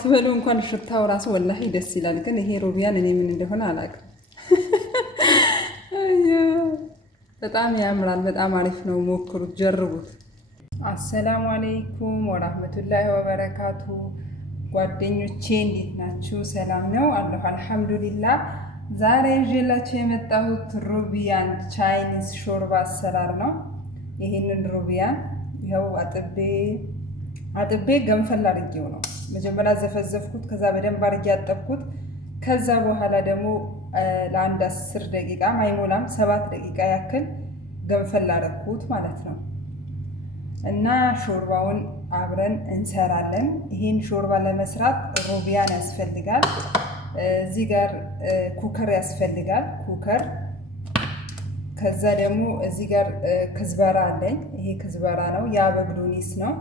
ትበሉ እንኳን ሽታው ራሱ ወላሂ ደስ ይላል። ግን ይሄ ሩቢያን እኔ ምን እንደሆነ አላውቅም። በጣም ያምራል። በጣም አሪፍ ነው። ሞክሩት፣ ጀርቡት። አሰላሙ አለይኩም ወራህመቱላሂ ወበረካቱ። ጓደኞቼ እንዴት ናችሁ? ሰላም ነው አለሁ አልሐምዱሊላህ። ዛሬ ይዤላችሁ የመጣሁት ሩቢያን ቻይኒዝ ሾርባ አሰራር ነው። ይሄንን ሩቢያን ይኸው አጥቤ ገንፈል አድርጌው ነው መጀመሪያ ዘፈዘፍኩት። ከዛ በደንብ አድርጌ አጠብኩት። ከዛ በኋላ ደግሞ ለአንድ 10 ደቂቃ ማይሞላም 7 ደቂቃ ያክል ገንፈል አደረኩት ማለት ነው። እና ሾርባውን አብረን እንሰራለን። ይሄን ሾርባ ለመስራት ሩቢያን ያስፈልጋል። እዚህ ጋር ኩከር ያስፈልጋል፣ ኩከር። ከዛ ደግሞ እዚህ ጋር ክዝበራ አለኝ። ይሄ ክዝበራ ነው፣ የአበግዶኒስ ነው።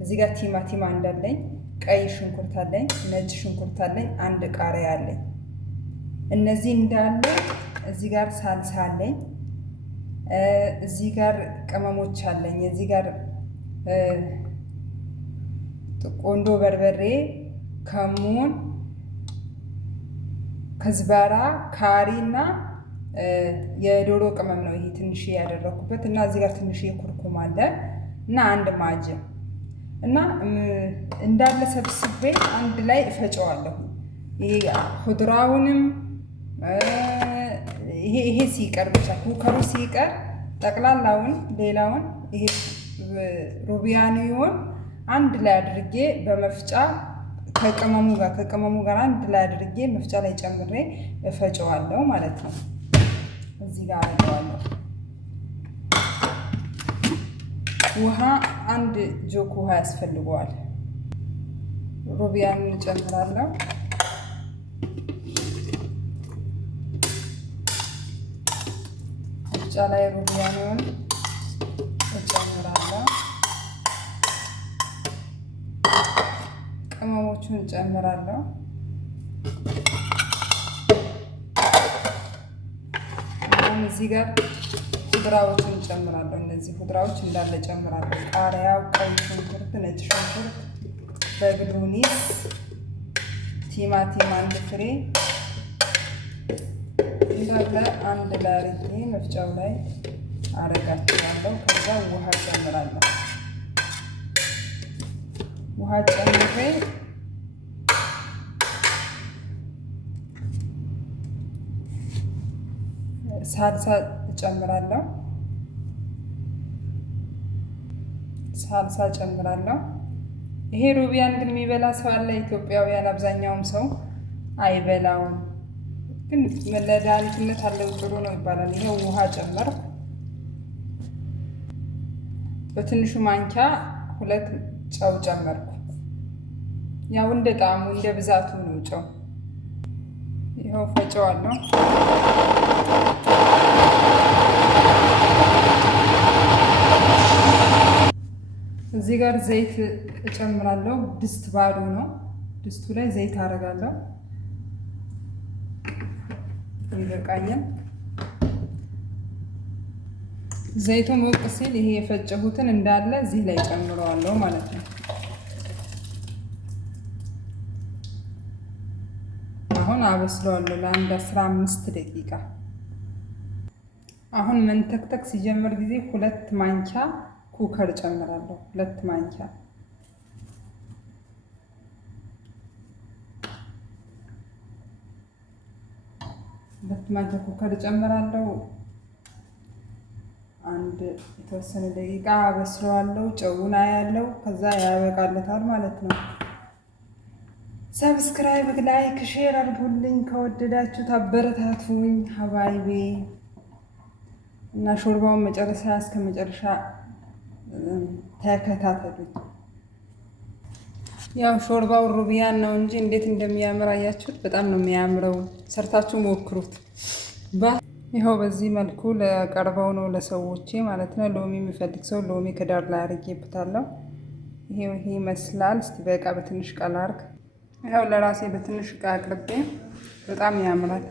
እዚህ ጋር ቲማቲም እንዳለኝ፣ ቀይ ሽንኩርት አለኝ፣ ነጭ ሽንኩርት አለኝ፣ አንድ ቃሪያ አለኝ። እነዚህ እንዳለ እዚህ ጋር ሳልሳ አለኝ። እዚህ ጋር ቅመሞች አለኝ። እዚህ ጋር ቆንዶ በርበሬ፣ ከሙን፣ ክዝበራ፣ ካሪ እና የዶሮ ቅመም ነው። ይሄ ትንሽ ያደረኩበት እና እዚህ ጋር ትንሽ ኩርኩም አለ እና አንድ ማጅ እና እንዳለ ሰብስቤ አንድ ላይ እፈጨዋለሁ። ይሄ ሁድራውንም ይሄ ሲቀር ብቻ ኩከሩ ሲቀር ጠቅላላውን ሌላውን ይሄ ሩቢያኒውን አንድ ላይ አድርጌ በመፍጫ ከቅመሙ ጋር አንድ ላይ አድርጌ መፍጫ ላይ ጨምሬ እፈጨዋለሁ ማለት ነው። እዚህ ጋር አደርገዋለሁ። ውሃ አንድ ጆክ ውሃ ያስፈልገዋል። ሩቢያን እንጨምራለሁ። መፍጫ ላይ ሩቢያኑን እጨምራለሁ። ቅመሞቹን እጨምራለሁ። አሁን እዚህ ጋር ሁድራዎቹን እጨምራለሁ። እነዚህ ሁድራዎች እንዳለ እጨምራለሁ። ቃሪያው፣ ቀይ ሽንኩርት፣ ነጭ ሽንኩርት፣ በግዶኒስ፣ ቲማቲም አንድ ፍሬ እንዳለ አንድ ላይ አድርጌ መፍጫው ላይ አረጋቸዋለሁ። ከዛ ውሃ ጨምራለሁ። ውሃ ጨምሬ ሳልሳ ጨምራለሁ። ይሄ ሩቢያን ግን የሚበላ ሰው አለ። ኢትዮጵያውያን አብዛኛውም ሰው አይበላውም፣ ግን ለመድኃኒትነት አለው፣ ጥሩ ነው ይባላል። ይሄ ውሃ ጨመርኩ። በትንሹ ማንኪያ 2 ጨው ጨመርኩ። ያው እንደ ጣዕሙ እንደ ብዛቱ ነው ጨው። ይኸው ፈጨዋለሁ። እዚህ ጋር ዘይት እጨምራለሁ። ድስት ባዶ ነው። ድስቱ ላይ ዘይት አደርጋለሁ። ይበቃኛል። ዘይቱ ሞቅ ሲል ይሄ የፈጨሁትን እንዳለ እዚህ ላይ ጨምረዋለሁ ማለት ነው። አሁን አበስለዋለሁ ለአንድ 15 ደቂቃ። አሁን መንተክተክ ሲጀምር ጊዜ 2 ማንኪያ ኩከር ጨምራለሁ። 2 ማንኪያ ኩከር ጨምራለሁ። አንድ የተወሰነ ደቂቃ አበስለዋለሁ። ጨውና ያለው ከዛ ያበቃለታል ማለት ነው። ሰብስክራይብ፣ ላይክ፣ ሼር አድርጉልኝ ከወደዳችሁ ታበረታቱኝ ሀባይቤ እና ሾርባውን መጨረሻ እስከ መጨረሻ ተከታተሉኝ። ያው ሾርባው ሩቢያን ነው እንጂ እንዴት እንደሚያምር አያችሁት? በጣም ነው የሚያምረው። ሰርታችሁ ሞክሩት። ይኸው በዚህ መልኩ ለቀርበው ነው ለሰዎቼ ማለት ነው። ሎሚ የሚፈልግ ሰው ሎሚ ከዳር ላይ አድርጌበታለሁ። ይሄ ይመስላል። እስቲ በቃ በትንሽ ቀላርክ። ይኸው ለራሴ በትንሽ እቃ አቅርቤ በጣም ያምራል።